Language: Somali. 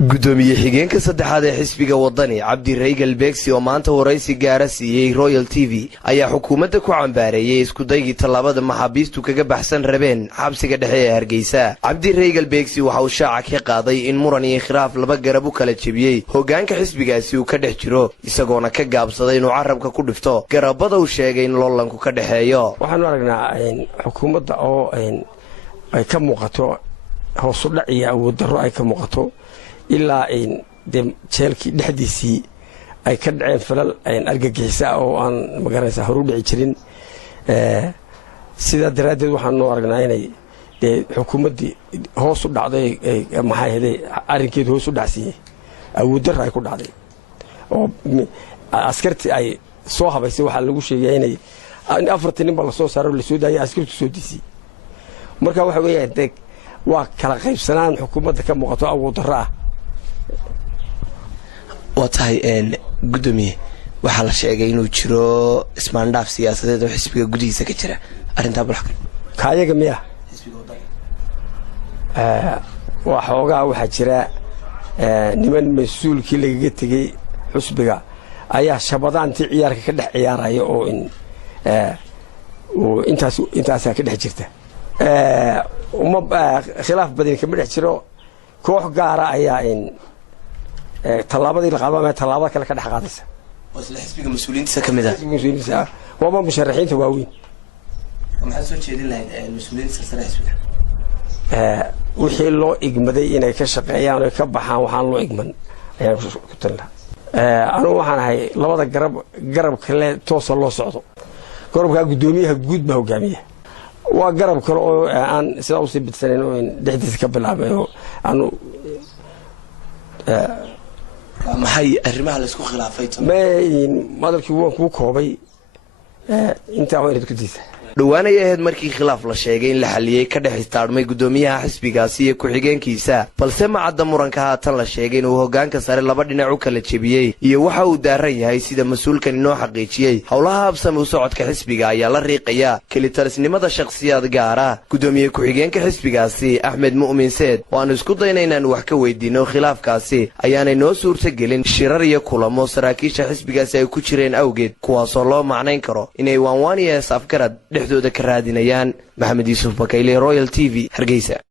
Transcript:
gudoomiye xigeenka saddexaad ee xisbiga wadani Cabdi Raygal Beegsi oo maanta waraysi gaara siiyay Royal TV ayaa xukuumadda ku cambaareeyay isku daygii talaabada maxaabiistu kaga baxsan rabeen xabsiga dhexe ee Hargeysa. Cabdi Raygal Beegsi waxa uu shaaca ka qaaday in muran iyo khilaaf laba garab u kala jabiyay hoggaanka xisbigaasi uu ka dhex jiro isagoona ka gaabsaday inuu carabka ku dhifto garabada uu sheegay in loolanku ka dhaxeeyo. waxaan aragnaa xukuumadda oo ay ka muuqato hoos u dhac iyo awood darro ay ka muuqato ilaa jeelkii dhexdiisii ay ka dhaceen falal argagixisa oo aan magaranaysaa hor u dhici jirin. sidaa daraaddeed waxaan noo aragnaa inay xukuumaddii hoos u dhacday maxaa heday arrinkeedu hoos u dhacsiiyey awood darro ay ku dhacday oo askartii ay soo habaysay waxaa lagu sheegaya inay 4 ninba la soo saaro la soo daayay askartu soo disay. marka waxa weeyaan waa kala qaybsanaan xukuumadda ka muuqato awood darro ah. watahay gudoomiye waxa la sheegay inuu jiro ismaandhaaf siyaasadeed oo xisbiga gudihiisa ka jira arinta bulxka kaayaga miya xisbiga wadani xoogaa waxaa jira niman mas'uulkii lagaga tegay xisbiga ayaa shabadaantii ciyaarka ka dhex ciyaaraya oo intaas ka dhex jirta khilaaf badan kama dhex jiro koox gaara ayaa tallaabadii la qaadamay tallaabada kale ka dhex qaadaysa wasla xisbiga mas'uuliyiinta kamid ah mas'uuliyiinta waa musharaxiinta waaweyn. maxaa soo jeedin lahayd mas'uuliyiinta sare xisbiga wixii loo igmaday inay ka shaqeeyaan oo ka baxaan waxaan loo igman ayaan ku talnaa. anigu waxaan ahay labada garab kale toos loo socdo. garabka gudoomiyaha guud baa hogaamiya waa garab kale oo aan sida u sii bidsaneyn oo dhexdiisa ka bilaabay oo aanu maxay arrimaha la isku khilaafay madalkii waan ku koobay inta oo ku diisa dhawaan ay ahayd markii khilaaf la sheegay in la xaliyay ka dhex istaarmay gudoomiyaha xisbigaasi iyo ku-xigeenkiisa balse macadda muranka haatan la sheegay inuu hoggaanka sare laba dhinac u kala jebiyey iyo waxa uu daaran yahay sida mas-uulkan inoo xaqiijiyey howlaha habsami u socodka xisbiga ayaa la riiqaya kelitalisnimada shakhsiyaad gaara. gudoomiye ku-xigeenka xisbigaasi Axmed Mu'min Seed waanu isku dayna inaan wax ka weydiino khilaafkaasi ayaanay noo suurtagelin shirar iyo kulamo saraakiisha xisbigaasi ay ku jireen awgeed kuwaasoo loo macnayn karo inay waanwaan iyo afgarad dhexdooda ka raadinayaan. Maxamed Yuusuf Bakayle, Royal TV, Hargeysa.